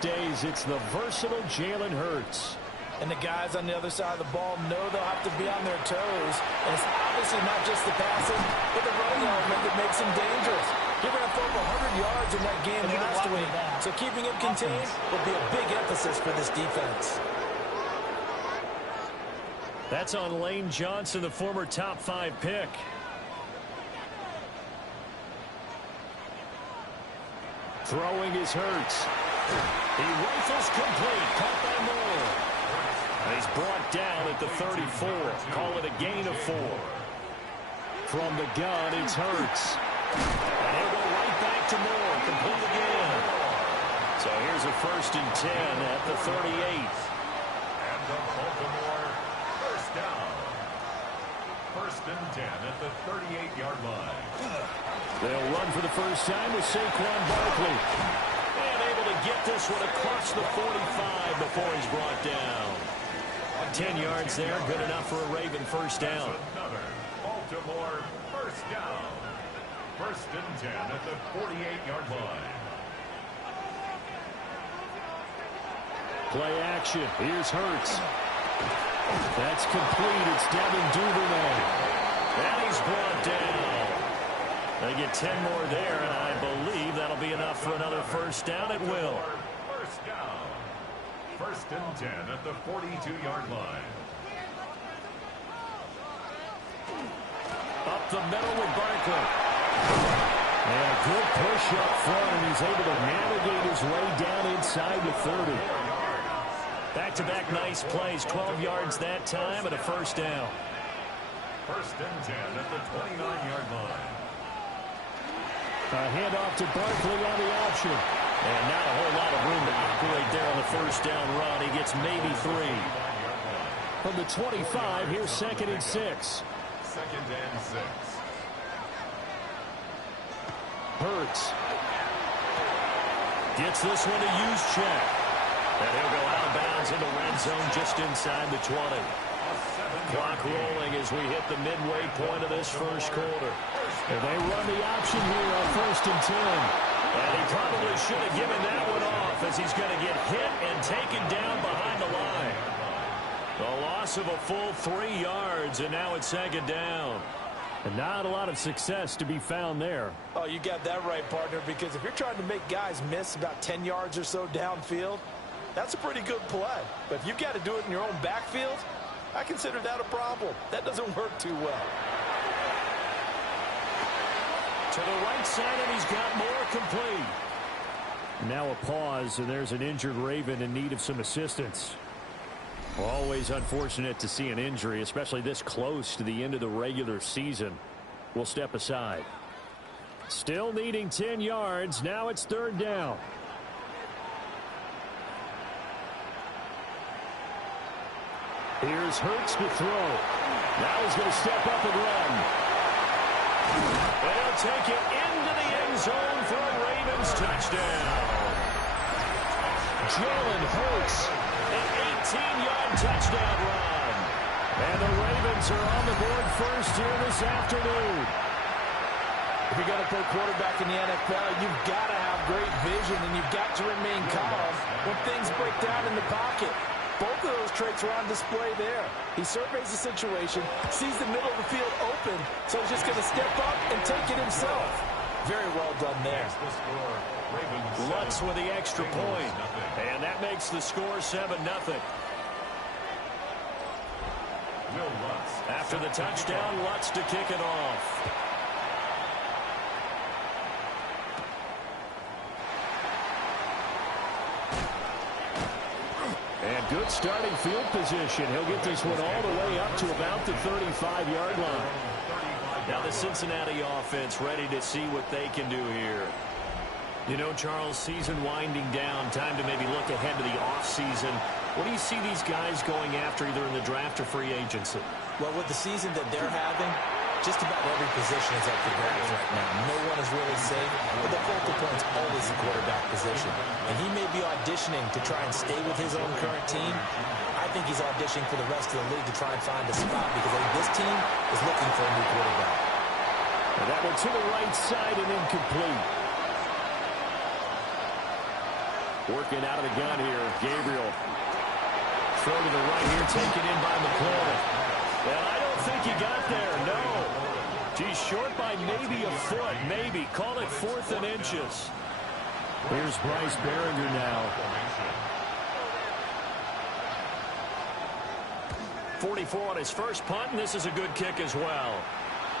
Days, it's the versatile Jalen Hurts. And the guys on the other side of the ball know they'll have to be on their toes. And it's obviously not just the passing, but the running element that makes him dangerous. He ran for over 100 yards in that game last week. So keeping him contained will be a big emphasis for this defense. That's on Lane Johnson, the former top 5 pick. Throwing is Hurts. He rifles complete. Caught by Moore. And he's brought down at the 34. Call it a gain of 4. From the gun, it's Hurts. And he'll go right back to Moore. Complete again. So here's a 1st and 10 at the 38. And the Baltimore first down. 1st and 10 at the 38-yard line. They'll run for the first time with Saquon Barkley. And able to get this one across the 45 before he's brought down. 10 yards there, good enough for a Raven first down. Another Baltimore first down. 1st and 10 at the 48-yard line. Play action. Here's Hurts. That's complete. It's Devin Duvernay. And he's brought down. They get 10 more there, and I believe that'll be enough for another first down. It will. First down. 1st and 10 at the 42-yard line. Up the middle with Barkley. And a good push up front, and he's able to navigate his way down inside the 30. Back-to-back nice plays, 12 yards that time, and a first down. 1st and 10 at the 29-yard line. A handoff to Barkley on the option. And not a whole lot of room to operate there on the first down run. He gets maybe 3. From the 25, here's 2nd and 6. 2nd and 6. Hurts. Gets this one to use check. And he'll go out of bounds in the red zone just inside the 20. Clock rolling as we hit the midway point of this first quarter. And they run the option here on 1st and 10. And he probably should have given that one off as he's going to get hit and taken down behind the line. A loss of a full 3 yards, and now it's 2nd down. And not a lot of success to be found there. Oh, you got that right, partner, because if you're trying to make guys miss about 10 yards or so downfield, that's a pretty good play. But if you've got to do it in your own backfield, I consider that a problem. That doesn't work too well. To the right side, and he's got more complete. Now a pause, and there's an injured Raven in need of some assistance. Always unfortunate to see an injury, especially this close to the end of the regular season. We'll step aside. Still needing 10 yards. Now it's 3rd down. Here's Hurts to throw. Now he's going to step up and run. They'll take it into the end zone for a Ravens touchdown. Jalen Hurts, an 18-yard touchdown run. And the Ravens are on the board first here this afternoon. If you're going to play quarterback in the NFL, you've got to have great vision, and you've got to remain calm when things break down in the pocket. Both of those traits are on display there. He surveys the situation, sees the middle of the field open, so he's just going to step up and take it himself. Very well done there. Lutz with the extra point, and that makes the score 7-0. After the touchdown, Lutz to kick it off. And good starting field position. He'll get this one all the way up to about the 35-yard line. Now the Cincinnati offense ready to see what they can do here. You know, Charles, season winding down, time to maybe look ahead to the offseason. What do you see these guys going after either in the draft or free agency? Well, with the season that they're having, just about every position is up for grabs right now. No one is really safe, but the focal point's always the quarterback position. And he may be auditioning to try and stay with his own current team. I think he's auditioning for the rest of the league to try and find a spot because I think this team is looking for a new quarterback. And that one to the right side and incomplete. Working out of the gun here. Gabriel. Throw to the right here, taken in by McClellan. And I don't think he got there, no. He's short by maybe a foot, maybe. Call it 4th and inches. Here's Bryce Behringer now. 44 on his first punt, and this is a good kick as well.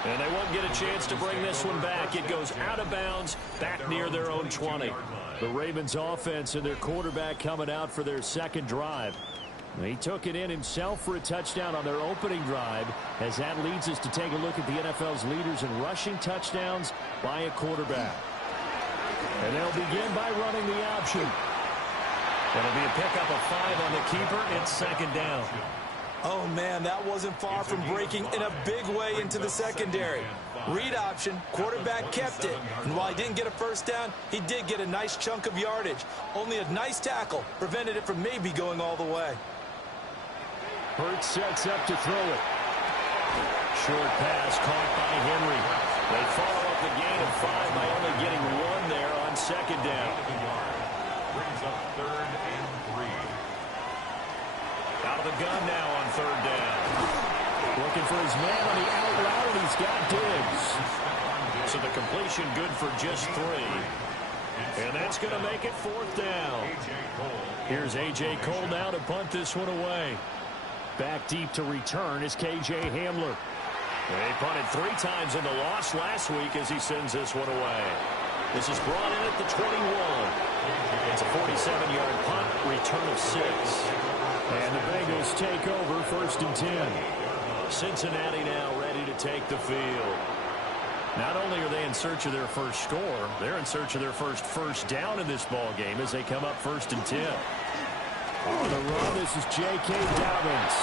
And they won't get a chance to bring this one back. It goes out of bounds, back near their own 20. The Ravens offense and their quarterback coming out for their second drive. He took it in himself for a touchdown on their opening drive, as that leads us to take a look at the NFL's leaders in rushing touchdowns by a quarterback. And they'll begin by running the option. It'll be a pickup of 5 on the keeper. It's second down. Oh, man, that wasn't far from breaking in a big way into the secondary. Read option, quarterback kept it. And while he didn't get a first down, he did get a nice chunk of yardage. Only a nice tackle prevented it from maybe going all the way. Hurts sets up to throw it. Short pass caught by Henry. They follow up the gain of 5 by only getting 1 there on second down. Brings up 3rd and 3. Out of the gun now on 3rd down. Looking for his man on the out route, and he's got Diggs. So the completion good for just 3. And that's going to make it 4th down. Here's A.J. Cole now to punt this one away. Back deep to return is K.J. Hamler. They punted 3 times in the loss last week as he sends this one away. This is brought in at the 21. It's a 47-yard punt, return of 6. And the Bengals take over 1st and 10. Cincinnati now ready to take the field. Not only are they in search of their first score, they're in search of their first down in this ball game as they come up 1st and 10. On the run, this is J.K. Dobbins.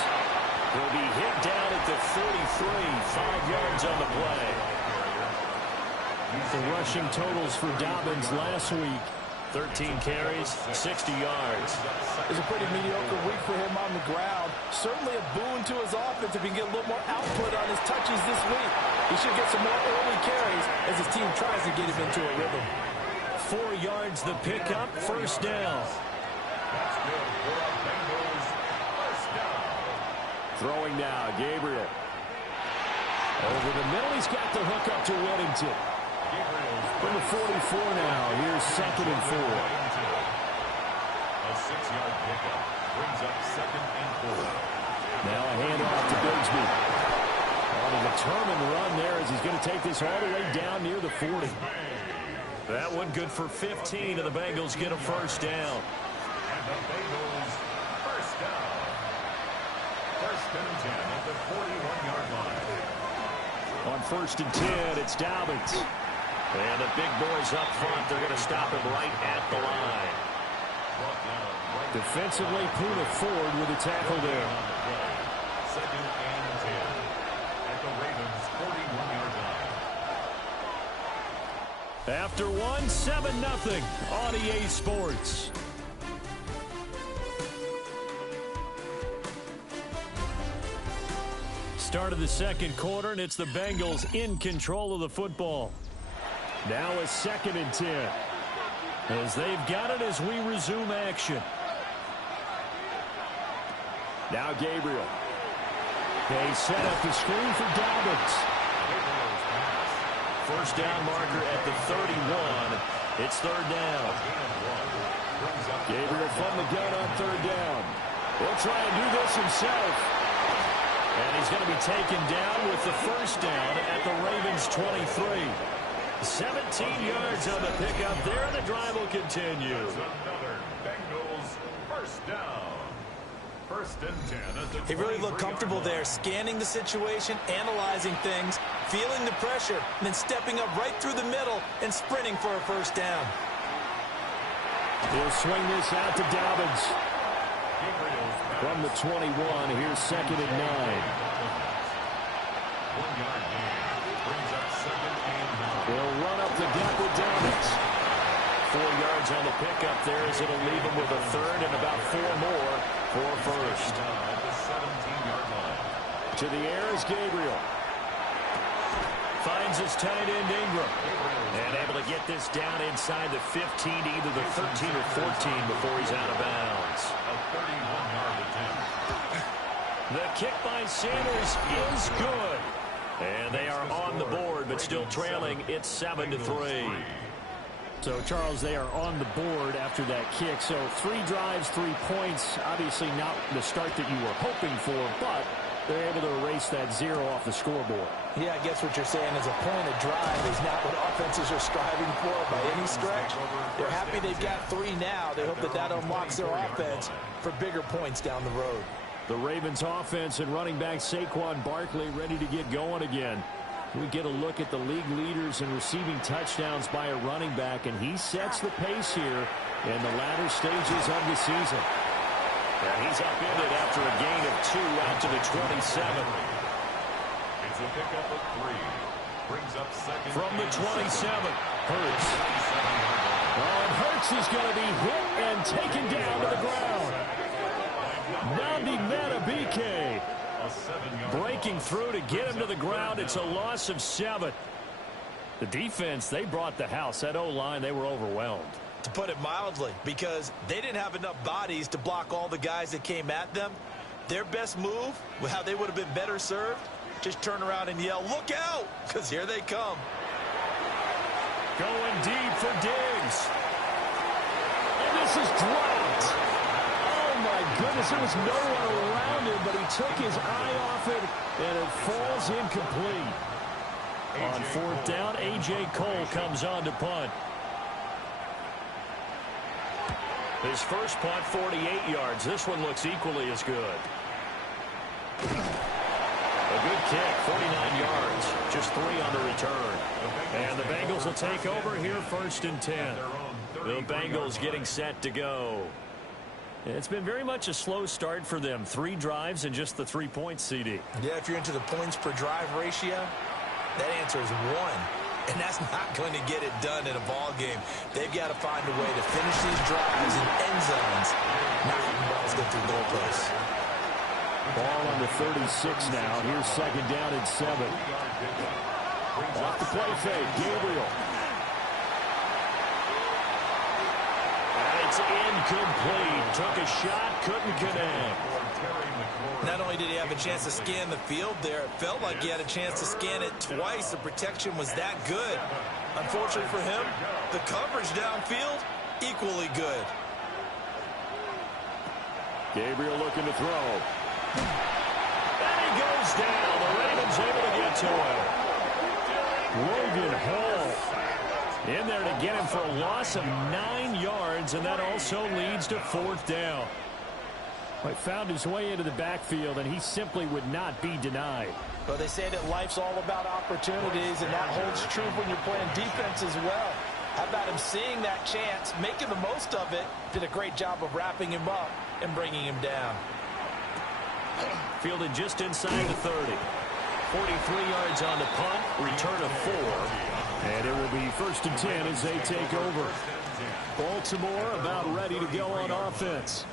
He'll be hit down at the 43, 5 yards on the play. The rushing totals for Dobbins last week, 13 carries, 60 yards. It's a pretty mediocre week for him on the ground. Certainly a boon to his offense if he can get a little more output on his touches this week. He should get some more early carries as his team tries to get him into a rhythm. 4 yards the pickup, 1st down. That's good for the Bengals. 1st down. Throwing now, Gabriel. Over the middle, he's got the hook up to Whittington. From the 44 now, here's 2nd and 4. A 6-yard pickup brings up 2nd and 4. Now a handoff to Bigsby. On a determined run there as he's going to take this all the way down near the 40. That one good for 15, and the Bengals get a 1st down. And the Bengals 1st down. 1st and 10 at the 41-yard line. On 1st and 10, it's Dobbins. And the big boys up front, they're going to stop him right at the line. Defensively, Puna Ford with a tackle there. 2nd and 10 at the Ravens' 41-yard line. After one, 7-0 on EA Sports. Start of the second quarter, and it's the Bengals in control of the football. Now a 2nd and 10. As they've got it as we resume action. Now Gabriel. They set up the screen for Dobbins. 1st down marker at the 31. It's 3rd down. Gabriel from the gun on 3rd down. He'll try and do this himself. And he's going to be taken down with the 1st down at the Ravens' 23. 17 yards on the pickup there, and the drive will continue. Another Bengals 1st down. 1st and 10 at the He really looked comfortable there, scanning the situation, analyzing things, feeling the pressure, and then stepping up right through the middle and sprinting for a 1st down. He'll swing this out to Dobbins. From the 21, here's 2nd and 9. 1-yard gain brings up 2nd and 9. He'll run up the gut with Dobbins. 4 yards on the pickup there as it'll leave him with a 3rd and about 4 more for 1st. At the 17-yard line. To the air is Gabriel. finds his tight end Ingram. And able to get this down inside the 15 to either the 13 or 14 before he's out of bounds. A 31-yard attempt. The kick by Sanders is good. And they are on the board, but still trailing. It's 7-3. So, Charles, they are on the board after that kick. So 3 drives, 3 points. Obviously not the start that you were hoping for, but they're able to erase that 0 off the scoreboard. Yeah, I guess what you're saying is a point of drive is not what offenses are striving for by any stretch. They're happy they've got 3 now. They hope that that unlocks their offense for bigger points down the road. The Ravens offense and running back Saquon Barkley ready to get going again. We get a look at the league leaders in receiving touchdowns by a running back, and he sets the pace here in the latter stages of the season. And he's upended after a gain of 2 out to the 27. It's a pickup of 3. Brings up second. From the 27, Hurts. Oh, and Hurts is going to be hit and taken down to the ground. Nandi Matabike breaking through to get him to the ground. It's a loss of 7. The defense, they brought the house. That O-line, they were overwhelmed. To put it mildly, because they didn't have enough bodies to block all the guys that came at them. Their best move, how they would have been better served, just turn around and yell, "Look out!" Because here they come. Going deep for Diggs. And this is dropped. Oh, my goodness. There was no one around him, but he took his eye off it, and it falls incomplete. On 4th down, A.J. Cole comes on to punt. His first punt, 48 yards. This one looks equally as good. A good kick, 49 yards. Just 3 on the return. And the Bengals will take over here, 1st and 10. The Bengals getting set to go. It's been very much a slow start for them. 3 drives and just the 3 points, CD. Yeah, if you're into the points per drive ratio, that answer is 1. And that's not going to get it done in a ball game. They've got to find a way to finish these drives in end zones, not letting balls go through goalposts. Ball on the 36 now. Here's 2nd down and 7. Off the play fake, Gabriel. It's incomplete. Took a shot, couldn't connect. Not only did he have a chance to scan the field there, it felt like he had a chance to scan it twice. The protection was that good. Unfortunately for him, the coverage downfield, equally good. Gabriel looking to throw. And he goes down. The Ravens able to get to him. Logan Hall in there to get him for a loss of 9 yards, and that also leads to 4th down. He found his way into the backfield, and he simply would not be denied. Well, they say that life's all about opportunities, and that holds true when you're playing defense as well. How about him seeing that chance, making the most of it, did a great job of wrapping him up and bringing him down. Fielded just inside the 30. 43 yards on the punt, return of 4. And it will be 1st and 10 as they take over. Baltimore about ready to go on offense.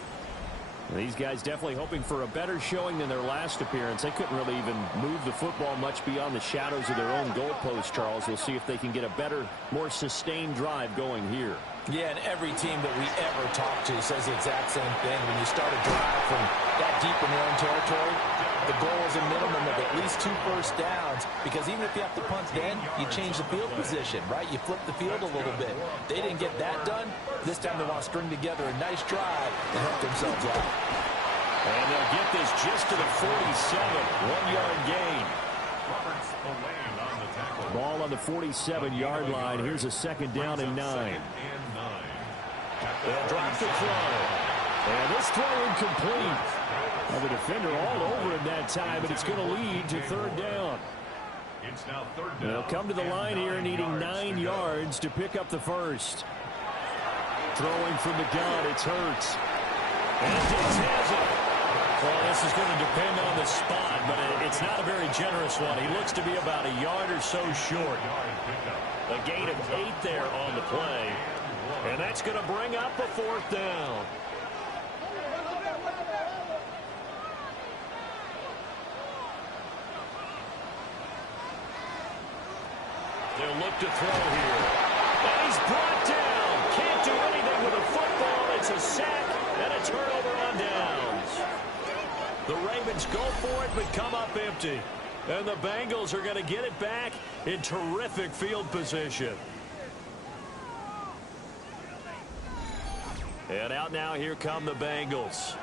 These guys definitely hoping for a better showing than their last appearance. They couldn't really even move the football much beyond the shadows of their own goalpost, Charles. We'll see if they can get a better, more sustained drive going here. Yeah, and every team that we ever talk to says the exact same thing. When you start a drive from that deep in your own territory, the goal is a minimum of at least 2 first downs, because even if you have to punt then, you change the field position, right? You flip the field a little bit. They didn't get that done. This time they want to string together a nice drive and help themselves out. And they'll get this just to the 47. 1-yard gain. Ball on the 47-yard line. Here's a 2nd down and 9. They'll drop the throw. And this throw incomplete. Well, the defender all over him that time, but it's going to lead to 3rd down. They'll come to the line here needing 9 yards to pick up the first. Throwing from the gun, it's Hurts. And Diggs has it. Well, this is going to depend on the spot, but it's not a very generous one. He looks to be about a yard or so short. A gain of 8 there on the play. And that's going to bring up a 4th down. look to throw here. And he's brought down. Can't do anything with a football. It's a sack and a turnover on downs. The Ravens go for it but come up empty. And the Bengals are going to get it back in terrific field position. And out now, here come the Bengals.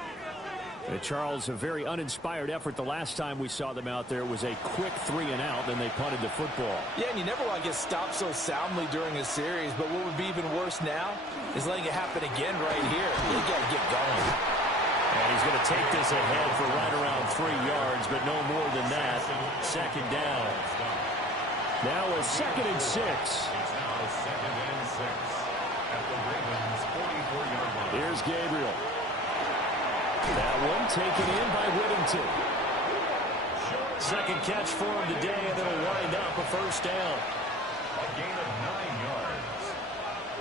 Charles, a very uninspired effort the last time we saw them out there. Was a quick 3-and-out, then they punted the football. Yeah, and you never want to get stopped so soundly during a series, but what would be even worse now is letting it happen again right here. You got to get going. And he's going to take this ahead for right around 3 yards, but no more than that. Second down. Now a 2nd and 6. It's now 2nd and 6 at the Ravens' 44-yard line. Here's Gabriel. That one taken in by Whittington. Second catch for him today, and it'll wind up a first down. A gain of 9 yards.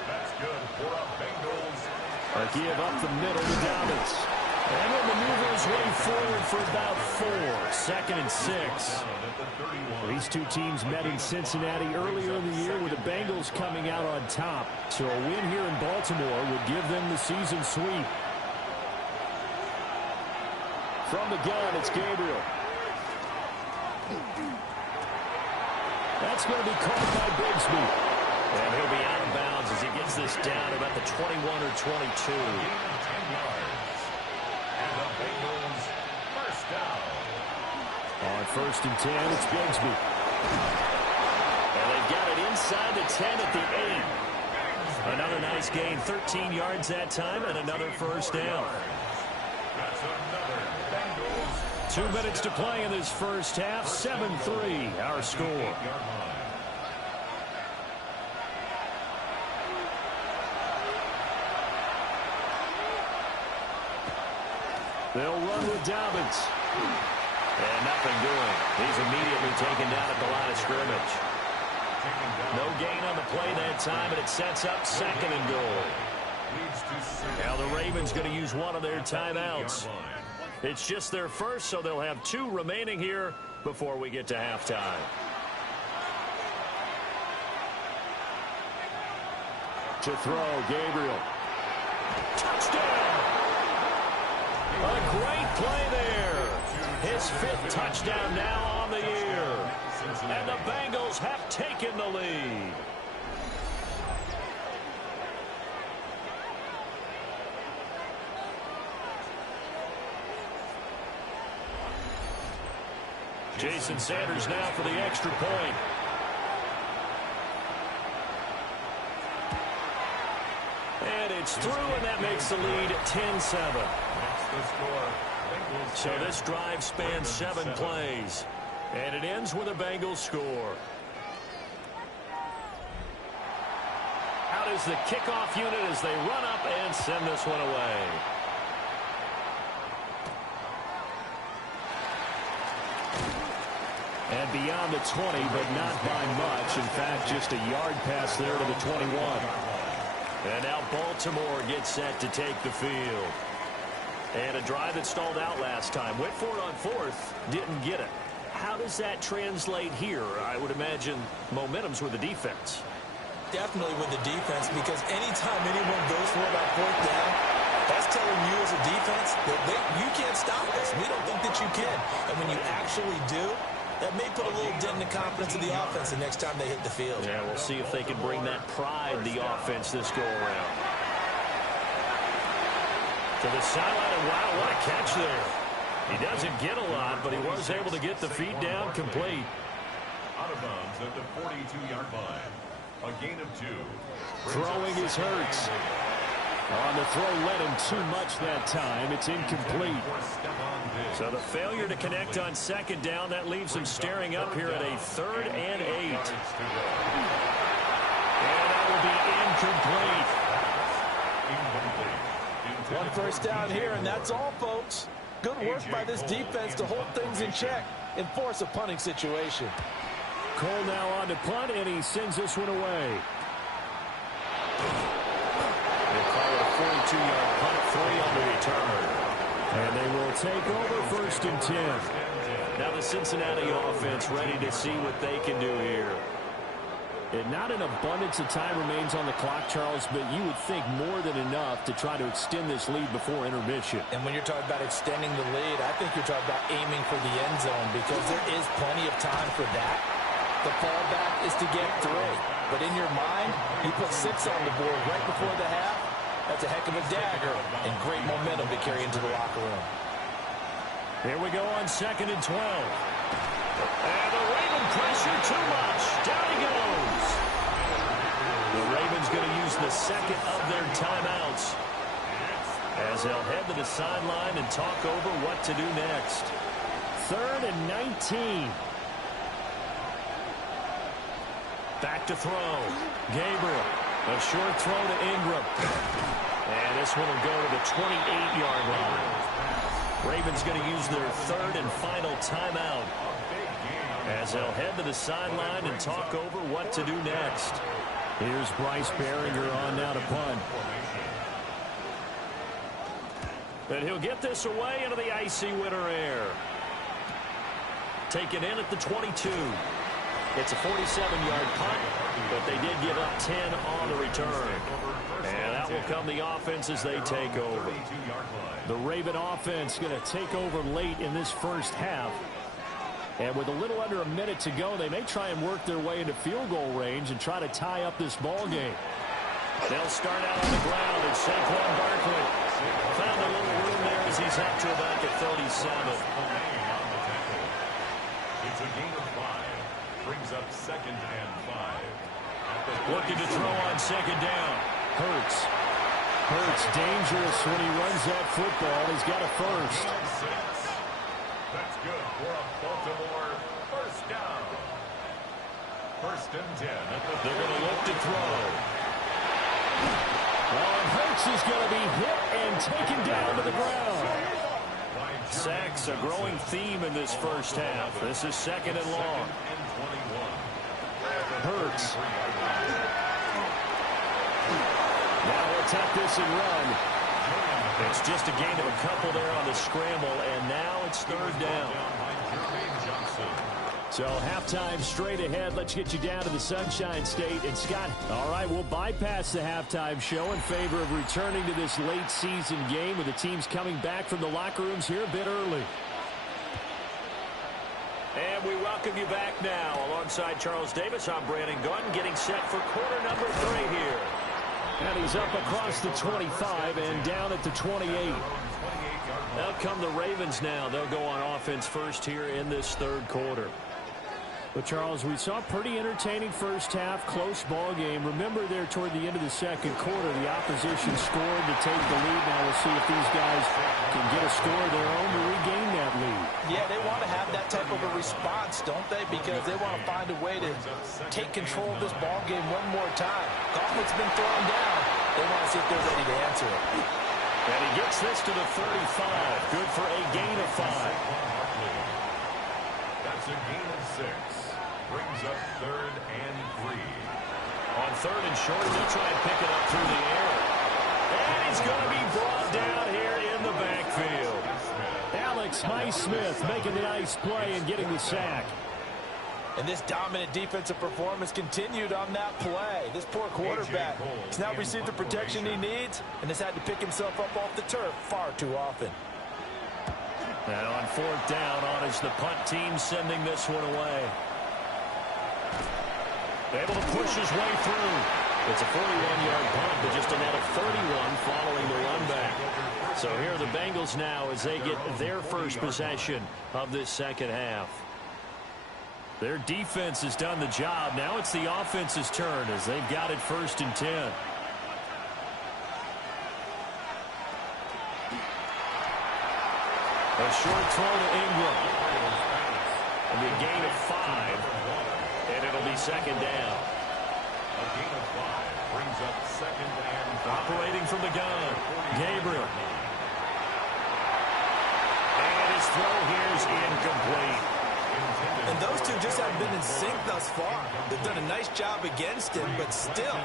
That's good for a Bengals. A give up the middle to Dobbins. And he'll maneuver his way forward for about 4. 2nd and 6. These two teams met in Cincinnati earlier in the year with the Bengals coming out on top. So a win here in Baltimore would give them the season sweep. From the gun, it's Gabriel. That's going to be caught by Bigsby. And he'll be out of bounds as he gets this down about the 21 or 22. And the Bengals first down. On 1st and 10, it's Bigsby. And they've got it inside the 10 at the 8. Another nice gain, 13 yards that time, and another first down. That's another Bengals. 2 minutes to play in this first half. 7-3, our score. They'll run with Dobbins. And nothing doing. He's immediately taken down at the line of scrimmage. No gain on the play that time, and it sets up 2nd and goal. Now the Ravens going to use one of their timeouts. It's just their first, so they'll have 2 remaining here before we get to halftime. To throw, Gabriel. Touchdown! A great play there. His 5th touchdown now on the year. And the Bengals have taken the lead. Jason Sanders now for the extra point. And it's through, and that makes the lead 10-7. So this drive spans 7 plays. And it ends with a Bengals score. Out is the kickoff unit as they run up and send this one away. And beyond the 20, but not by much. In fact, just a yard pass there to the 21. And now Baltimore gets set to take the field. And a drive that stalled out last time. Went for it on 4th, didn't get it. How does that translate here? I would imagine momentum's with the defense. Definitely with the defense, because anytime anyone goes for it on 4th down, that's telling you as a defense that you can't stop us. We don't think that you can. And when you actually do, that may put a little dent in the confidence of the offense the next time they hit the field. Yeah, we'll see if they can bring that pride, the offense, this go-around. To the sideline, and wow, what a catch there. He doesn't get a lot, but he was able to get the feet down complete. Out of bounds at the 42-yard line. A gain of 2. Throwing is Hurts. On the throw, led him too much that time. It's incomplete. So the failure to connect on 2nd down, that leaves him staring up here at a 3rd and 8. And that will be incomplete. 1 first down here, and that's all, folks. Good work by this defense to hold things in check and force a punting situation. Cole now on to punt, and he sends this one away. They call it a 42-yard punt, 3 on the return. And they will take over 1st and 10. Now the Cincinnati offense ready to see what they can do here. And not an abundance of time remains on the clock, Charles, but you would think more than enough to try to extend this lead before intermission. And when you're talking about extending the lead, I think you're talking about aiming for the end zone because there is plenty of time for that. The fallback is to get 3. But in your mind, you put 6 on the board right before the half. That's a heck of a dagger and great momentum to carry into the locker room. Here we go on 2nd and 12. And the Raven pressure too much. Down he goes. The Ravens going to use the second of their timeouts as they'll head to the sideline and talk over what to do next. 3rd and 19. Back to throw. Gabriel. A short throw to Ingram. And this one will go to the 28-yard line. Ravens going to use their 3rd and final timeout as they'll head to the sideline and talk over what to do next. Here's Bryce Behringer on now to punt. And he'll get this away into the icy winter air. Taken in at the 22. It's a 47-yard punt, but they did give up 10 on the return. And out will come the offense as they take over. The Raven offense going to take over late in this first half. And with a little under a minute to go, they may try and work their way into field goal range and try to tie up this ball game. They'll start out on the ground. It's Saquon Barkley. Found a little room there as he's up to about the 37. It's a gain of 5. Brings up 2nd and 5. Looking to throw on 2nd down. Hurts. Hurts dangerous when he runs that football. He's got a first. That's good for a Baltimore first down. 1st and 10 at the They're going to look to throw. Well, and Hurts is going to be hit and taken down to the ground. Sacks, a growing theme in this first half. This is 2nd and long. Hurts. Now we'll take this and run. It's just a gain of a couple there on the scramble, and now it's 3rd down. So halftime straight ahead. Let's get you down to the Sunshine State. And Scott, all right, we'll bypass the halftime show in favor of returning to this late season game with the teams coming back from the locker rooms here a bit early. And we welcome you back now. Alongside Charles Davis, I'm Brandon Gunn, getting set for quarter number 3 here. And he's up across the 25 and down at the 28. Out come the Ravens now. They'll go on offense first here in this 3rd quarter. But, Charles, we saw a pretty entertaining first half, close ball game. Remember there toward the end of the 2nd quarter, the opposition scored to take the lead. Now we'll see if these guys can get a score of their own to regain that lead. Yeah, they want to have that type of a response, don't they? Because they want to find a way to take control of this ball game one more time. Gauntlet's been thrown down. They want to see if they're ready to answer it. And he gets this to the 35. Good for a gain of 5. That's a gain of 6. Brings up 3rd and 3. On 3rd and short, he'll try and pick it up through the air. And he's going to be brought down here in the backfield. Alex Highsmith making the nice play and getting the sack. And this dominant defensive performance continued on that play. This poor quarterback has now received the protection he needs and has had to pick himself up off the turf far too often. Now on 4th down, on is the punt team sending this one away. Able to push his way through. It's a 41-yard punt, but just a net of 31 following the run back. So here are the Bengals now as they get their first possession of this 2nd half. Their defense has done the job. Now it's the offense's turn as they've got it 1st and 10. A short throw to Ingram. And a gain of 5. And it'll be 2nd down. A gain of 5 brings up 2nd and 5. Operating from the gun, Gabriel. And his throw here is incomplete. And those two just haven't been in sync thus far. They've done a nice job against him, but still,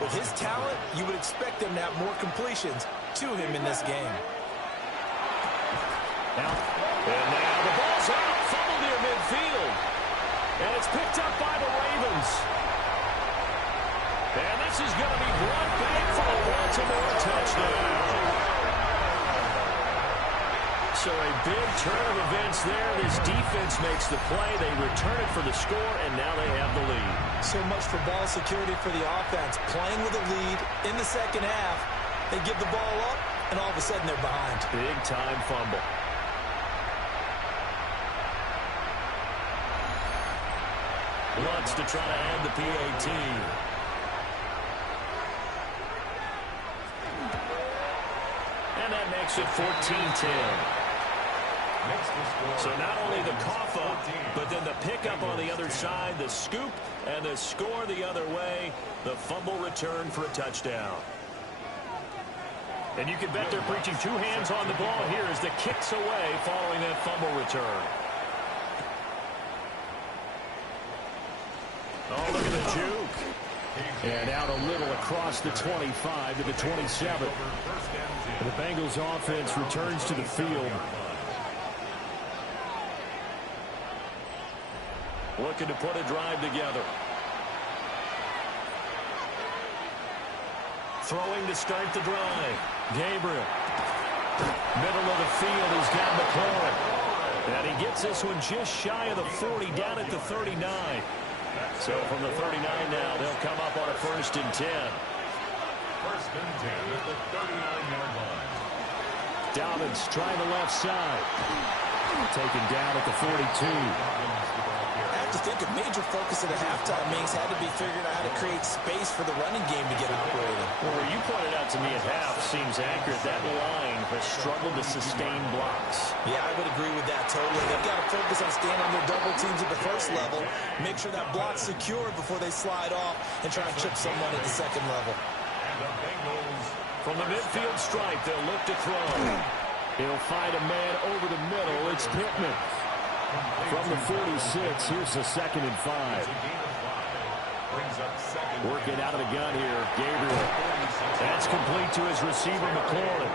with his talent, you would expect them to have more completions to him in this game. Now the ball's out, fumbled near midfield. And it's picked up by the Ravens. This is going to be brought back for a Baltimore touchdown. So a big turn of events there. This defense makes the play. They return it for the score, and now they have the lead. So much for ball security for the offense. Playing with a lead in the second half. They give the ball up, and all of a sudden they're behind. Big-time fumble. Wants to try to add the PAT. And that makes it 14-10. So not only the cough up, but then the pickup on the other side, the scoop, and the score the other way. The fumble return for a touchdown. And you can bet they're preaching two hands on the ball here as the kick's away following that fumble return. Oh, look at the juke. And out a little across the 25 to the 27. The Bengals offense returns to the field. Looking to put a drive together. Throwing to start the drive. Gabriel. Middle of the field, he's got McLaurin. And he gets this one just shy of the 40, down at the 39. So from the 39 now, they'll come up on a 1st and 10. 1st and 10 at the 39-yard line. Dobbins trying the left side. Taken down at the 42. I think a major focus of the halftime means had to be figuring out how to create space for the running game to get operating. Well, where you pointed out to me at half seems accurate. That line has struggled to sustain blocks. Yeah, I would agree with that totally. They've got to focus on staying on their double teams at the first level, make sure that block's secured before they slide off and try and chip someone at the second level. And the Bengals, from the midfield stripe, they'll look to throw. He'll find a man over the middle. It's Pittman. From the 46, here's the 2nd and 5. Working out of the gun here, Gabriel. That's complete to his receiver, McLaurin.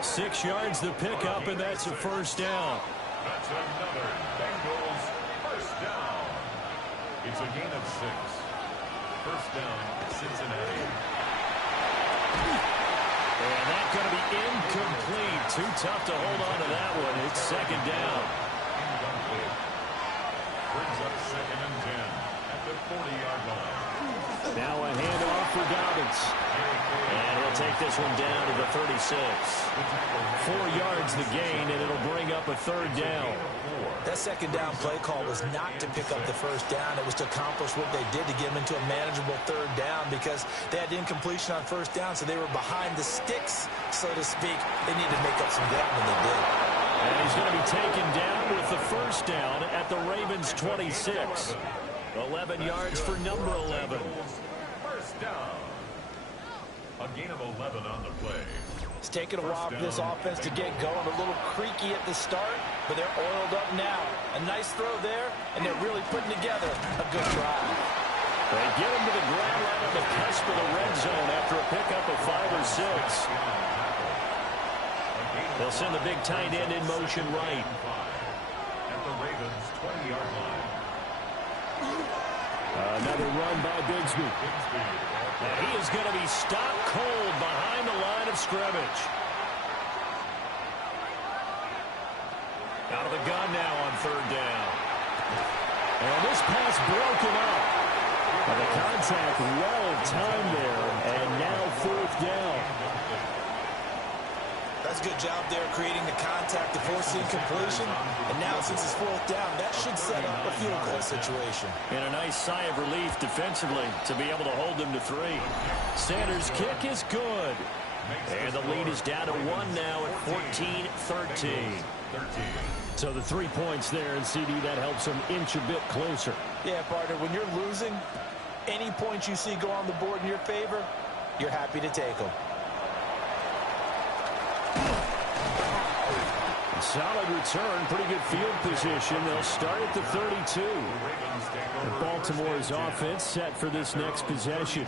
6 yards the pickup, and that's a 1st down. That's another Bengals 1st down. It's a gain of 6. 1st down, Cincinnati. And that's going to be incomplete. Too tough to hold on to that one. It's 2nd down. Brings up 2nd and 10 at the 40-yard line. Now a handoff for Dobbins. And he'll take this one down to the 36. 4 yards the gain, and it'll bring up a 3rd down. That 2nd down play call was not to pick up the 1st down. It was to accomplish what they did to get them into a manageable 3rd down because they had incompletion on 1st down, so they were behind the sticks, so to speak. They needed to make up some ground, and they did. And he's going to be taken down with the 1st down at the Ravens' 26. 11 yards for number 11. 1st down. A gain of 11 on the play. It's taken a while for this offense to get going. A little creaky at the start, but they're oiled up now. A nice throw there, and they're really putting together a good drive. They get him to the ground right on the cusp of the red zone after a pickup of 5 or 6. They'll send the big tight end in motion right. At the Ravens' 20-yard line. Another run by Bigsby. And he is going to be stopped cold behind the line of scrimmage. Out of the gun now on 3rd down. And this pass broken up. And the contact well timed there. And now 4th down. That's a good job there creating the contact to force the incompletion. And now since it's 4th down, that should set up a field goal situation. And a nice sigh of relief defensively to be able to hold them to 3. Sanders' kick is good. And the lead is down to 1 now at 14-13. So the 3 points there, and CD, that helps them inch a bit closer. Yeah, partner, when you're losing, any points you see go on the board in your favor, you're happy to take them. Solid return, pretty good field position. They'll start at the 32. And Baltimore's offense set for this next possession.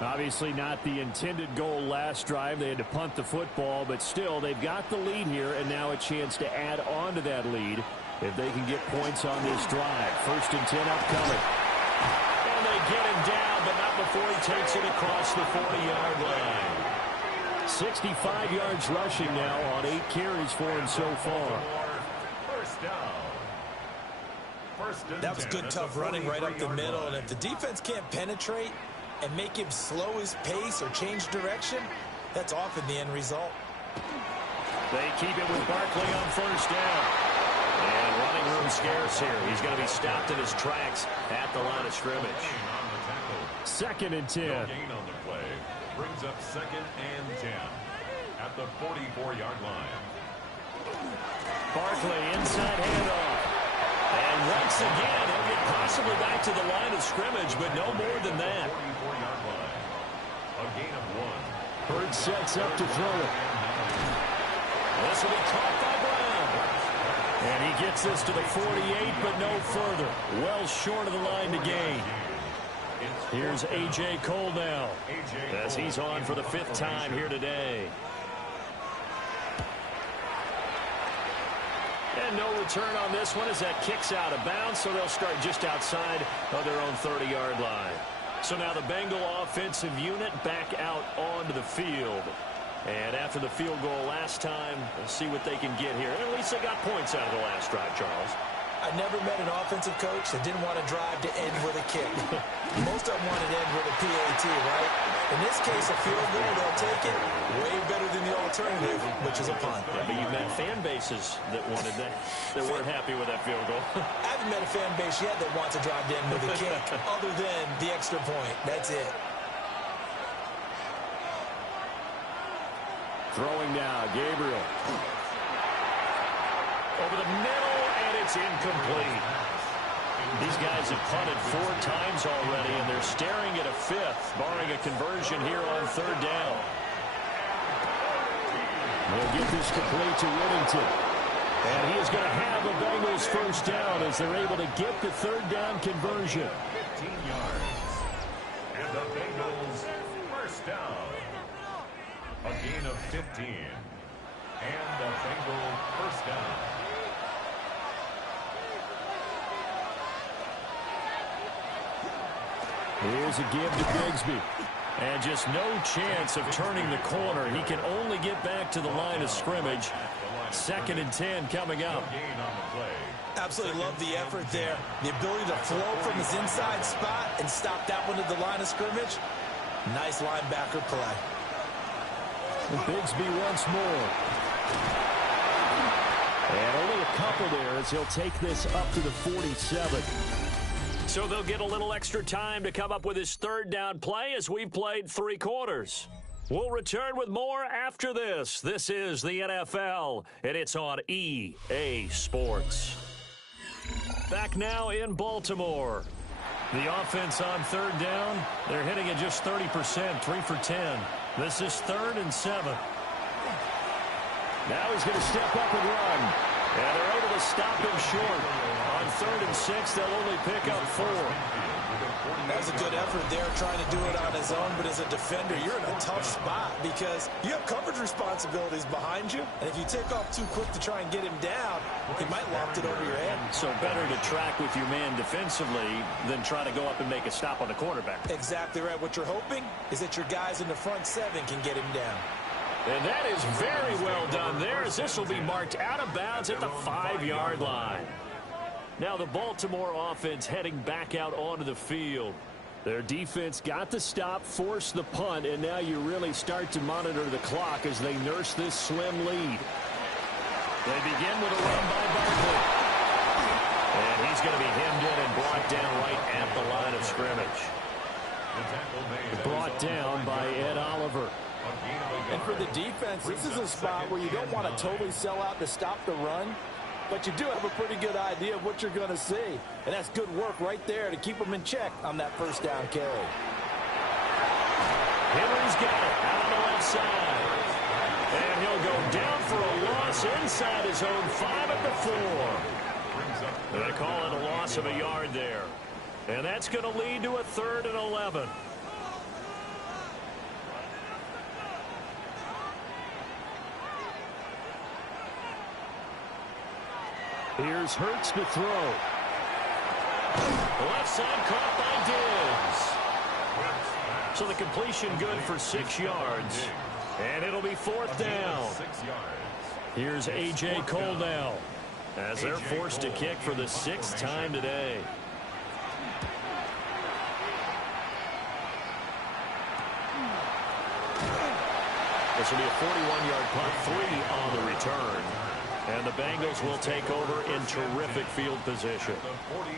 Obviously not the intended goal last drive. They had to punt the football, but still they've got the lead here, and now a chance to add on to that lead if they can get points on this drive. 1st and 10 upcoming. And they get him down, but not before he takes it across the 40-yard line. 65 yards rushing now on 8 carries for him so far. First down. That was good, tough running right up the middle. And if the defense can't penetrate and make him slow his pace or change direction, that's often the end result. They keep it with Barkley on first down. And running room scarce here. He's going to be stopped in his tracks at the line of scrimmage. 2nd and 10. No gain on the play. Brings up 2nd and 10 at the 44-yard line. Barkley inside handoff. And once again, he'll get possibly back to the line of scrimmage, but no more than that. 44-yard line. A gain of 1. Hurts sets up to throw it. This will be caught by Brown. And he gets this to the 48, but no further. Well short of the line to gain. Here's A.J. Cole now, as he's on for the 5th time here today. And no return on this one as that kicks out of bounds, so they'll start just outside of their own 30-yard line. So now the Bengal offensive unit back out onto the field. And after the field goal last time, we'll see what they can get here. At least they got points out of the last drive, Charles. I never met an offensive coach that didn't want to drive to end with a kick. Most of them want to end with a PAT, right? In this case, a field goal, they'll take it. Way better than the alternative, which is a punt. Yeah, but you've met fan bases that wanted that, that weren't happy with that field goal. I haven't met a fan base yet that wants to drive to end with a kick, other than the extra point. That's it. Throwing now, Gabriel. Over the middle, and it's incomplete. These guys have punted 4 times already, and they're staring at a 5th, barring a conversion here on 3rd down. They'll get this complete to Whittington. And he is going to have a Bengals first down as they're able to get the 3rd down conversion. 15 yards. And the Bengals first down. A gain of 15. And the Bengal first down. Here's a give to Bigsby. And just no chance of turning the corner. He can only get back to the line of scrimmage. 2nd and 10 coming up. Absolutely love the effort there. The ability to flow from his inside spot and stop that one at the line of scrimmage. Nice linebacker play. Bigsby once more. And only a couple there as he'll take this up to the 47. So they'll get a little extra time to come up with his 3rd down play as we've played 3 quarters. We'll return with more after this. This is the NFL, and it's on EA Sports. Back now in Baltimore. The offense on 3rd down, they're hitting at just 30%, 3 for 10. This is 3rd and 7. Now he's going to step up and run. And they're able to stop him short. On 3rd and 6, they'll only pick up 4. That was a good effort there, trying to do it on his own, but as a defender, you're in a tough spot because you have coverage responsibilities behind you, and if you take off too quick to try and get him down, he might loft it over your head. So better to track with your man defensively than try to go up and make a stop on the quarterback. Exactly right. What you're hoping is that your guys in the front 7 can get him down. And that is very well done there, as this will be marked out of bounds at the 5-yard line. Now the Baltimore offense heading back out onto the field. Their defense got the stop, forced the punt, and now you really start to monitor the clock as they nurse this slim lead. They begin with a run by Barkley. And he's going to be hemmed in and brought down right at the line of scrimmage. Brought down by Ed Oliver. And for the defense, this is a spot where you don't want to totally sell out to stop the run, but you do have a pretty good idea of what you're going to see. And that's good work right there to keep them in check on that first down carry. Henry's got it out on the left side. And he'll go down for a loss inside his own 5 at the 4. They call it a loss of a yard there. And that's going to lead to a 3rd and 11. Here's Hurts to throw. Left side caught by Diggs. So the completion good for 6 yards. And it'll be 4th down. Here's A.J. Cole now, as they're forced to kick for the 6th time today. This will be a 41-yard punt, 3 on the return. And the Bengals will take over in terrific field position.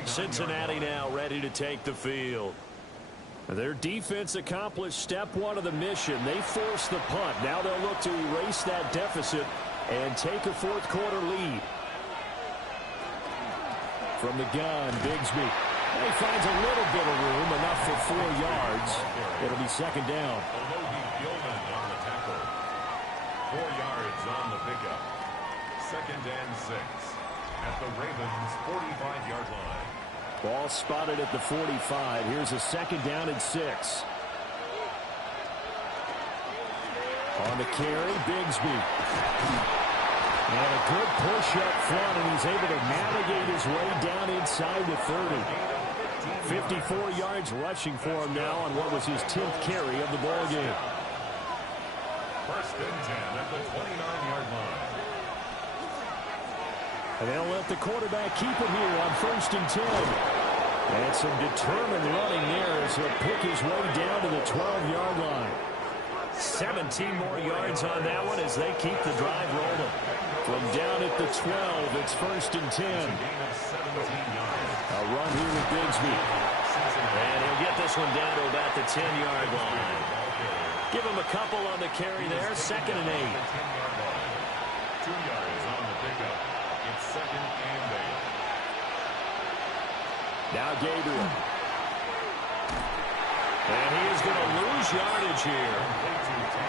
Cincinnati now ready to take the field. Their defense accomplished step 1 of the mission. They forced the punt. Now they'll look to erase that deficit and take a 4th quarter lead. From the gun, Bigsby. He finds a little bit of room, enough for 4 yards. It'll be 2nd down. 4 yards on the pickup. 2nd and 6 at the Ravens' 45-yard line. Ball spotted at the 45. Here's a 2nd down and 6. On the carry, Bigsby. And a good push up front, and he's able to navigate his way down inside the 30. 54 yards rushing for him now on what was his 10th carry of the ball game. 1st and 10 at the 29-yard line. And they'll let the quarterback keep it here on 1st and 10. And some determined running there as he'll pick his way down to the 12-yard line. 17 more yards on that one as they keep the drive rolling. From down at the 12, it's 1st and 10. A run here with Bigsby. And he'll get this one down to about the 10-yard line. Give him a couple on the carry there. 2nd and 8. 2 yards on the pickup. It's 2nd and 8. Now Gabriel. And he is going to lose yardage here.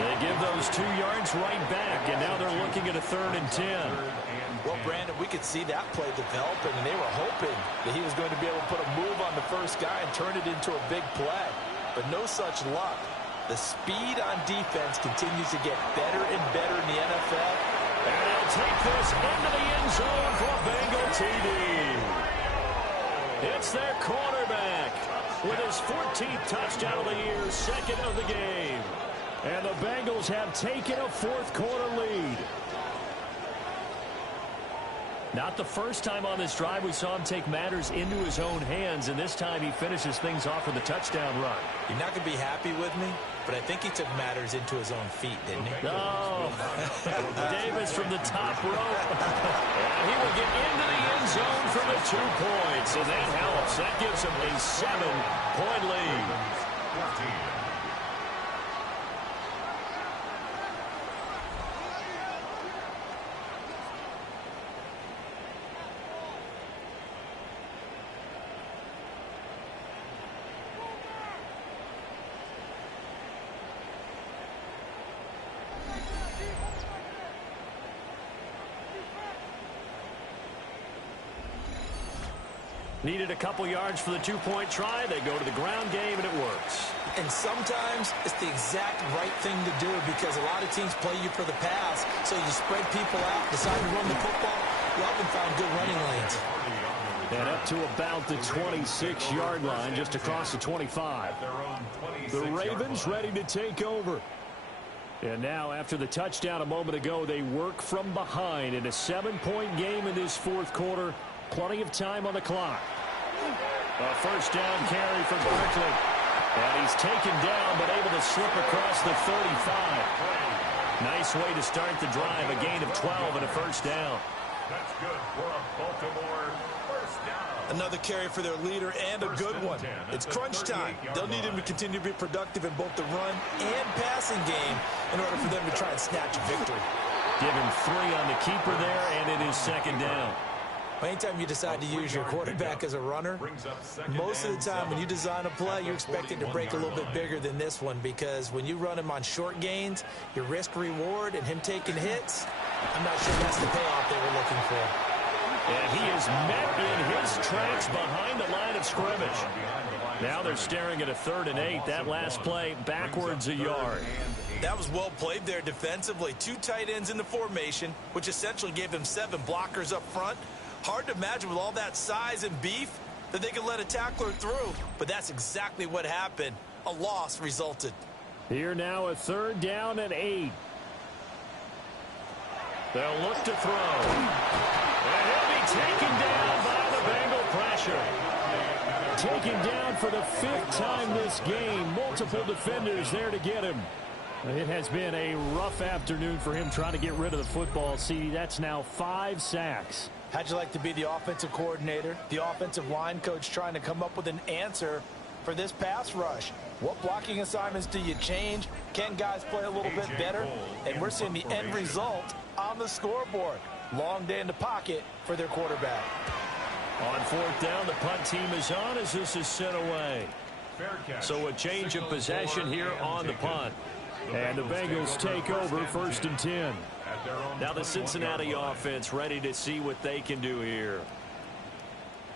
They give those 2 yards right back, and now they're looking at a 3rd and 10. Well, Brandon, we could see that play developing, and they were hoping that he was going to be able to put a move on the first guy and turn it into a big play. But no such luck. The speed on defense continues to get better and better in the NFL. And they'll take this into the end zone for a Bengal TD. It's their quarterback with his 14th touchdown of the year, 2nd of the game. And the Bengals have taken a 4th quarter lead. Not the first time on this drive we saw him take matters into his own hands, and this time he finishes things off with a touchdown run. You're not going to be happy with me, but I think he took matters into his own feet, didn't he? No. Davis from the top rope. And he will get into the end zone for the 2 points, and that helps. That gives him a 7-point lead. 14. Needed a couple yards for the 2-point try. They go to the ground game, and it works. And sometimes it's the exact right thing to do because a lot of teams play you for the pass. So you spread people out, decide to run the football. You often find good running lanes. And up to about the 26-yard line, just across the 25. The Ravens ready to take over. And now, after the touchdown a moment ago, they work from behind in a 7-point game in this 4th quarter. Plenty of time on the clock. A 1st down carry for Berkeley. And he's taken down, but able to slip across the 35. Nice way to start the drive. A gain of 12 and a 1st down. That's good for a Baltimore 1st down. Another carry for their leader and a good one. It's crunch time. They'll need him to continue to be productive in both the run and passing game in order for them to try and snatch a victory. Give him 3 on the keeper there, and it is 2nd down. Anytime you decide to use your quarterback as a runner, most of the time when you design a play, you're expecting to break a little bit bigger than this one because when you run him on short gains, your risk-reward and him taking hits, I'm not sure that's the payoff they were looking for. And he is met in his tracks behind the line of scrimmage. Now they're staring at a 3rd and 8. That last play backwards a yard. That was well played there defensively. 2 tight ends in the formation, which essentially gave them 7 blockers up front. Hard to imagine with all that size and beef that they could let a tackler through, but that's exactly what happened. a loss resulted. Here now a 3rd down and 8. They'll look to throw. And he'll be taken down by the Bengal pressure. Taken down for the 5th time this game. Multiple defenders there to get him. It has been a rough afternoon for him trying to get rid of the football. See, that's now 5 sacks. How'd you like to be the offensive coordinator, the offensive line coach trying to come up with an answer for this pass rush? What blocking assignments do you change? Can guys play a little bit better? And we're seeing the end result on the scoreboard. Long day in the pocket for their quarterback. On 4th down, the punt team is on as this is sent away. So a change of possession here on the punt. And the Bengals take over 1st and 10. Now the Cincinnati offense ready to see what they can do here.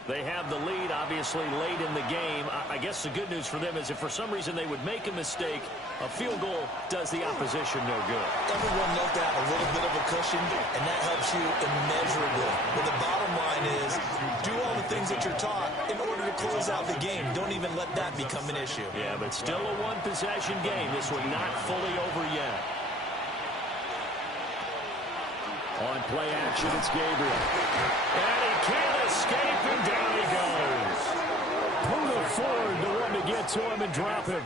They have the lead, obviously, late in the game. I guess the good news for them is if for some reason they would make a mistake, a field goal does the opposition no good. Everyone looked at a little bit of a cushion, and that helps you immeasurably. But the bottom line is do all the things that you're taught in order to close out the game. Don't even let that become an issue. Yeah, but still a one-possession game. This one not fully over yet. On play action, it's Gabriel. And he can't escape, and down he goes. Poona Ford, the one to get to him and drop him.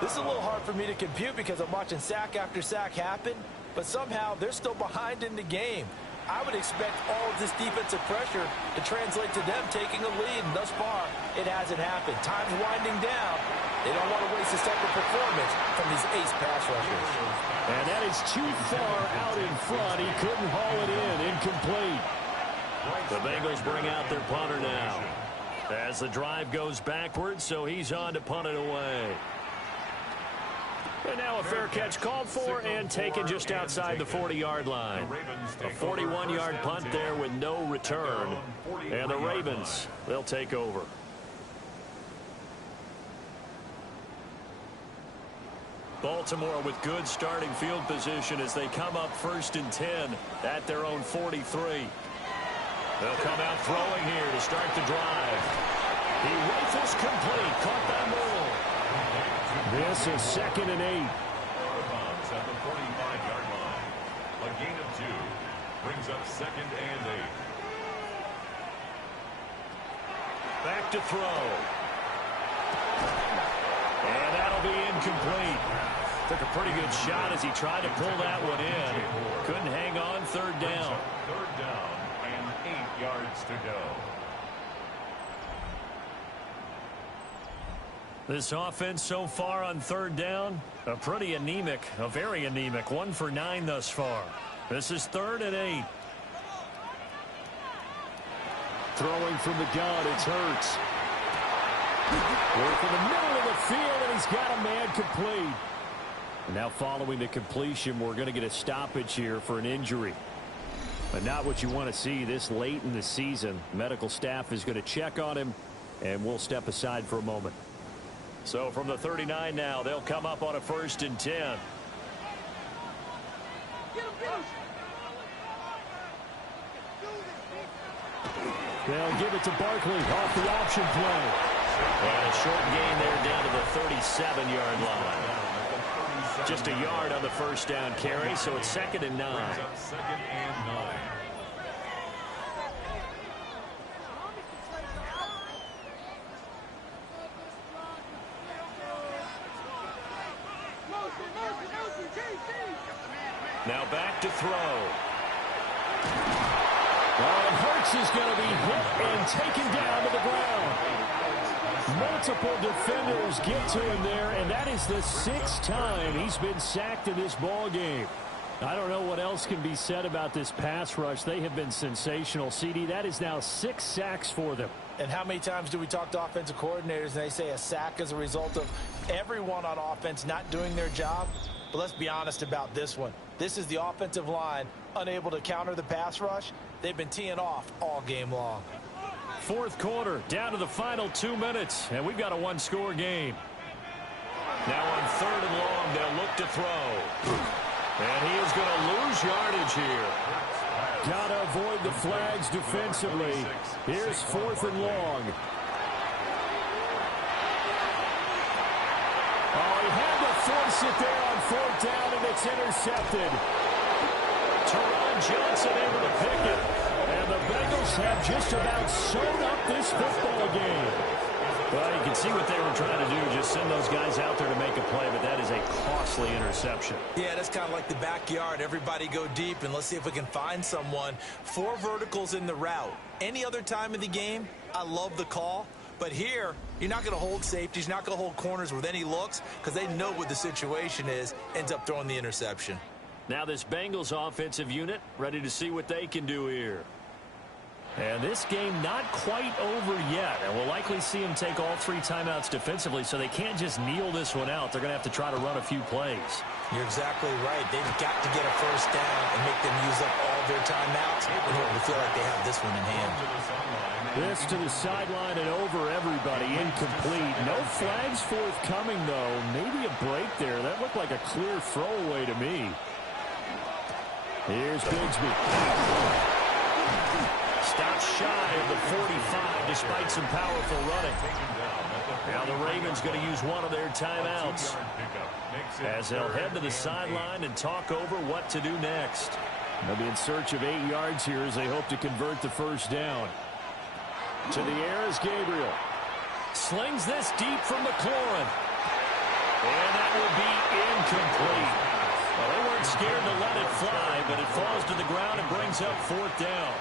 This is a little hard for me to compute because I'm watching sack after sack happen, but somehow they're still behind in the game. I would expect all of this defensive pressure to translate to them taking a lead, and thus far, it hasn't happened. Time's winding down. They don't want to waste a second performance from these ace pass rushers. And that is too far out in front. He couldn't haul it in. Incomplete. The Bengals bring out their punter now. As the drive goes backwards, so he's on to punt it away. And now a fair catch called for and taken just outside the 40-yard line. A 41-yard punt there with no return. And the Ravens, they'll take over. Baltimore with good starting field position as they come up 1st and 10 at their own 43. They'll come out throwing here to start the drive. He rifles complete, caught by Moore. This is 2nd and 8. At the 45-yard line. A gain of 2 brings up 2nd and 8. Back to throw. And that'll be incomplete. Took a pretty good shot as he tried to pull that one in. Couldn't hang on. 3rd down. 3rd down and 8 yards to go. This offense so far on 3rd down, a pretty anemic, a very anemic. 1 for 9 thus far. This is 3rd and 8. Throwing from the gun, it's Hurts. Work in the middle of the field, and he's got a man complete. And now following the completion, we're going to get a stoppage here for an injury. But not what you want to see this late in the season. Medical staff is going to check on him, and we'll step aside for a moment. So from the 39 now, they'll come up on a 1st and 10. They'll give it to Barkley off the option play. And a short gain there down to the 37-yard line. Just a yard on the 1st down carry, so it's 2nd and 9. 2nd and 9. Now back to throw. And Hurts is going to be hit and taken down to the ground. Multiple defenders get to him there, and that is the 6th time he's been sacked in this ball game. I don't know what else can be said about this pass rush. They have been sensational. CD, that is now 6 sacks for them. And how many times do we talk to offensive coordinators and they say a sack is a result of everyone on offense not doing their job? But let's be honest about this one. This is the offensive line unable to counter the pass rush. They've been teeing off all game long. 4th quarter, down to the final 2 minutes, and we've got a 1-score game. Now on 3rd and long, they'll look to throw. And he is going to lose yardage here. Got to avoid the flags defensively. Here's 4th and long. Oh, he had to force it there on 4th down, and it's intercepted. Teron Johnson able to pick it. And the Bengals have just about sewn up this football game. Well, you can see what they were trying to do, just send those guys out there to make a play, but that is a costly interception. Yeah, that's kind of like the backyard. Everybody go deep, and let's see if we can find someone. 4 verticals in the route. Any other time of the game, I love the call. But here, you're not going to hold safeties, you're not going to hold corners with any looks because they know what the situation is, ends up throwing the interception. Now this Bengals offensive unit ready to see what they can do here. And this game not quite over yet. And we'll likely see them take all 3 timeouts defensively, so they can't just kneel this one out. They're going to have to try to run a few plays. You're exactly right. They've got to get a first down and make them use up all their timeouts in order to feel like they have this one in hand. This to the sideline and over everybody. Incomplete. No flags forthcoming, though. Maybe a break there. That looked like a clear throwaway to me. Here's Bigsby. Stops shy of the 45 despite some powerful running. Now the Ravens going to use one of their timeouts as they'll head to the sideline and talk over what to do next. They'll be in search of 8 yards here as they hope to convert the first down. To the air is Gabriel. Slings this deep from McLaurin. And that will be incomplete. Well, they weren't scared to let it fly, but it falls to the ground and brings up 4th down.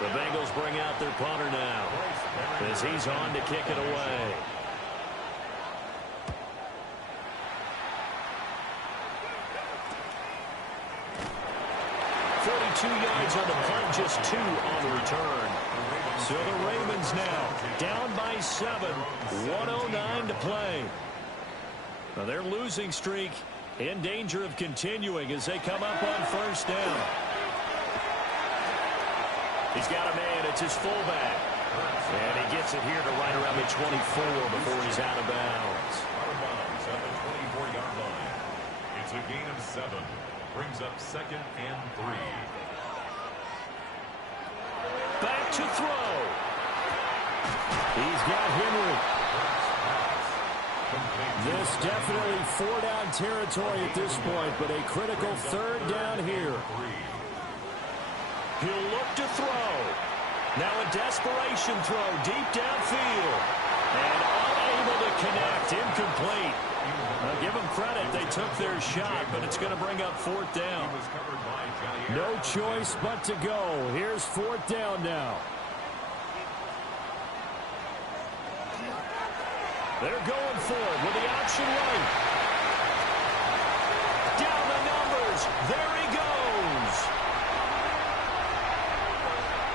The Bengals bring out their punter now as he's on to kick it away. Yards on the punt, just 2 on the return. So the Ravens now down by 7, 1:09 to play. Now their losing streak in danger of continuing as they come up on first down. He's got a man, it's his fullback. And he gets it here to right around the 24 before he's out of bounds. Out of bounds at the 24-yard line. It's a gain of 7. Brings up 2nd and 3. Back to throw. He's got Henry. This definitely 4-down territory at this point, but a critical 3rd down here. He'll look to throw. Now a desperation throw deep downfield. And unable to connect. Incomplete. Now give them credit. They took their shot, but it's going to bring up 4th down. No choice but to go. Here's 4th down now. They're going for it with the option right. Down the numbers. There he goes.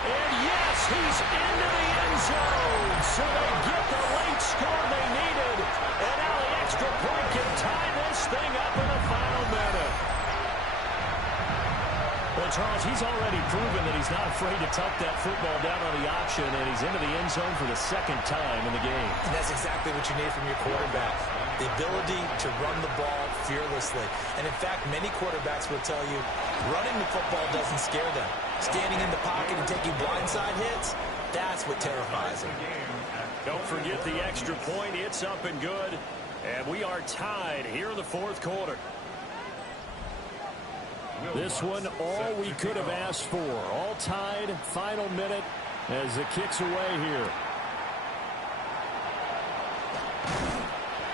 And yes, he's into the end zone. So they get the late score they needed. And now the extra point can tie this thing up in the final minute. Well, Charles, he's already proven that he's not afraid to tuck that football down on the option, and he's into the end zone for the 2nd time in the game. And that's exactly what you need from your quarterback. The ability to run the ball fearlessly. And in fact, many quarterbacks will tell you running the football doesn't scare them. Standing in the pocket and taking blindside hits, that's what terrifies them. Don't forget the extra point. It's up and good. And we are tied here in the 4th quarter. This one, all we could have asked for. All tied, final minute as it kicks away here.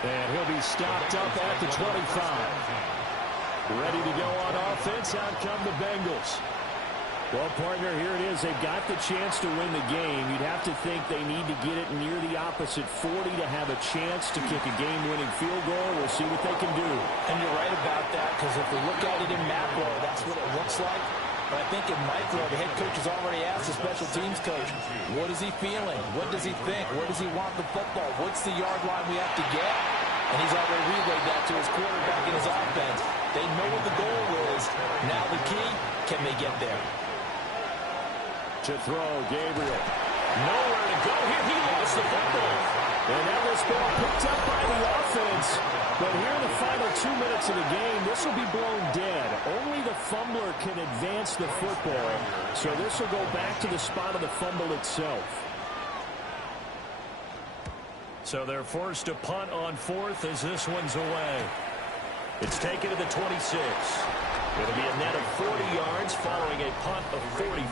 And he'll be stopped up at the 25. Ready to go on offense. Out come the Bengals. Well, partner, here it is. They've got the chance to win the game. You'd have to think they need to get it near the opposite 40 to have a chance to kick a game-winning field goal. We'll see what they can do. And you're right about that, because if we look at it in macro, that's what it looks like. But I think in micro, the head coach has already asked the special teams coach, what is he feeling? What does he think? Where does he want the football? What's the yard line we have to get? And he's already relayed that to his quarterback and his offense. They know what the goal is. Now the key, can they get there? To throw, Gabriel. Nowhere to go here. He lost the football. And now this ball picked up by the offense. But here in the final 2 minutes of the game, this will be blown dead. Only the fumbler can advance the football. So this will go back to the spot of the fumble itself. So they're forced to punt on fourth as this one's away. It's taken to the 26. It'll be a net of 40 yards following a punt of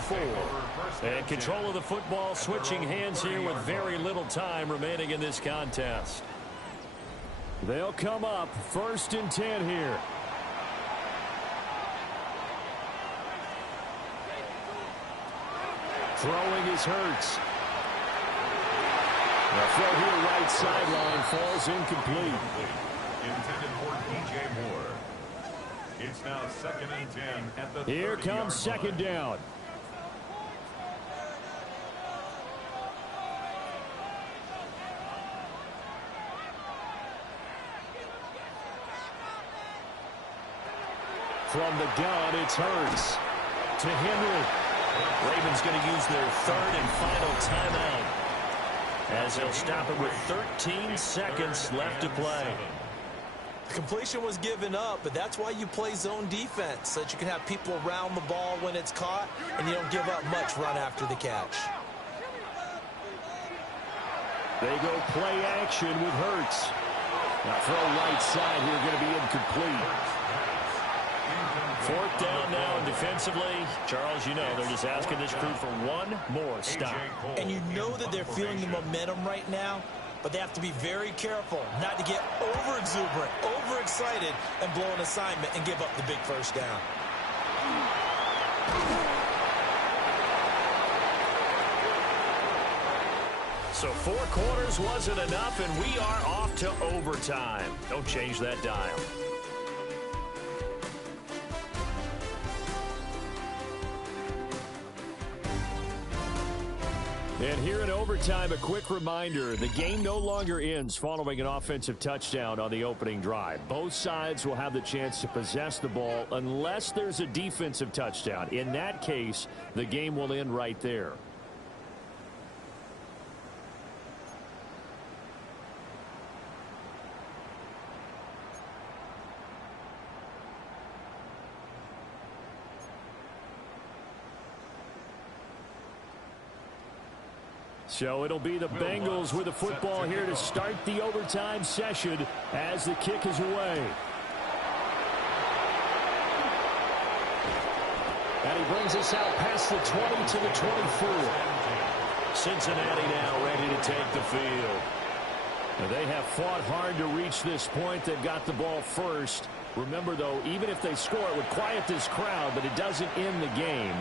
44. And control of the football switching hands here with very little time remaining in this contest. They'll come up 1st and 10 here. Throwing is Hurts. The throw here right sideline falls incomplete. Intended for DJ Moore. It's now 2nd and 10 at the Here comes 2nd down. From the gun, it's Hurts to Henry. Ravens going to use their 3rd and final timeout as they'll stop it with 13 seconds left to play. The completion was given up, but that's why you play zone defense, so that you can have people around the ball when it's caught, and you don't give up much run after the catch. They go play action with Hurts. Now throw right side here, going to be incomplete. 4th down now, and defensively, Charles, you know, they're just asking this crew for one more stop. And you know that they're feeling the momentum right now, but they have to be very careful not to get over-exuberant, overexcited, and blow an assignment and give up the big 1st down. So 4 quarters wasn't enough, and we are off to overtime. Don't change that dial. And here in overtime, a quick reminder, the game no longer ends following an offensive touchdown on the opening drive. Both sides will have the chance to possess the ball unless there's a defensive touchdown. In that case, the game will end right there. So it'll be the Bengals with the football here to start the overtime session as the kick is away. And he brings us out past the 20 to the 24. Cincinnati now ready to take the field. They have fought hard to reach this point. They've got the ball first. Remember, though, even if they score, it would quiet this crowd, but it doesn't end the game.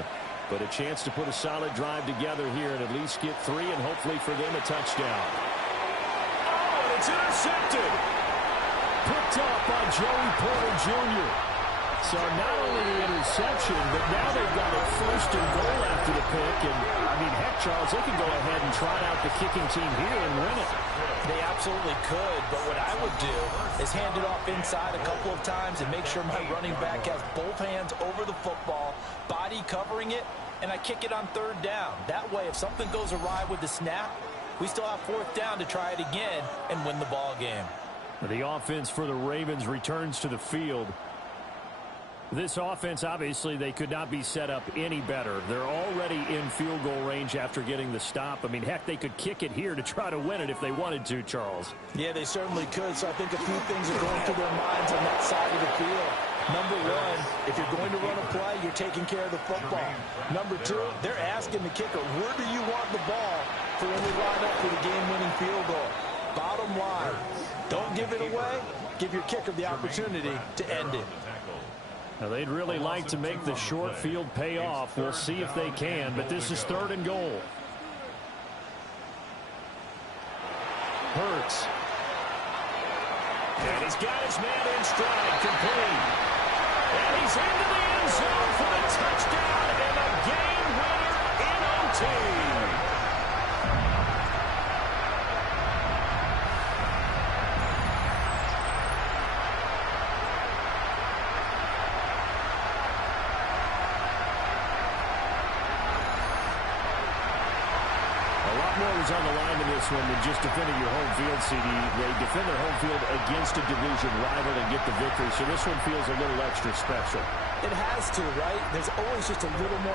But a chance to put a solid drive together here and at least get 3 and hopefully for them a touchdown. Oh, and it's intercepted. Picked up by Joey Porter Jr. So not only the interception, but now they've got it 1st and goal after the pick. And, I mean, heck, Charles, they can go ahead and trot out the kicking team here and win it. They absolutely could, but what I would do is hand it off inside a couple of times and make sure my running back has both hands over the football, body covering it, and I kick it on 3rd down. That way, if something goes awry with the snap, we still have 4th down to try it again and win the ball game. The offense for the Ravens returns to the field. This offense, obviously, they could not be set up any better. They're already in field goal range after getting the stop. I mean, heck, they could kick it here to try to win it if they wanted to, Charles. Yeah, they certainly could. So I think a few things are going through their minds on that side of the field. Number 1, if you're going to run a play, you're taking care of the football. Number 2, they're asking the kicker, where do you want the ball for when we line up for the game-winning field goal? Bottom line, don't give it away. Give your kicker the opportunity to end it. Now, they'd really like to make the short field pay off. We'll see if they can, but this is 3rd and goal. Hurts. And he's got his man in stride, complete. And he's into the end zone for the touchdown and a game winner in OT. On the line in this one than just defending your home field, CD. They defend their home field against a division rival and get the victory, so this one feels a little extra special. It has to, right? There's always just a little more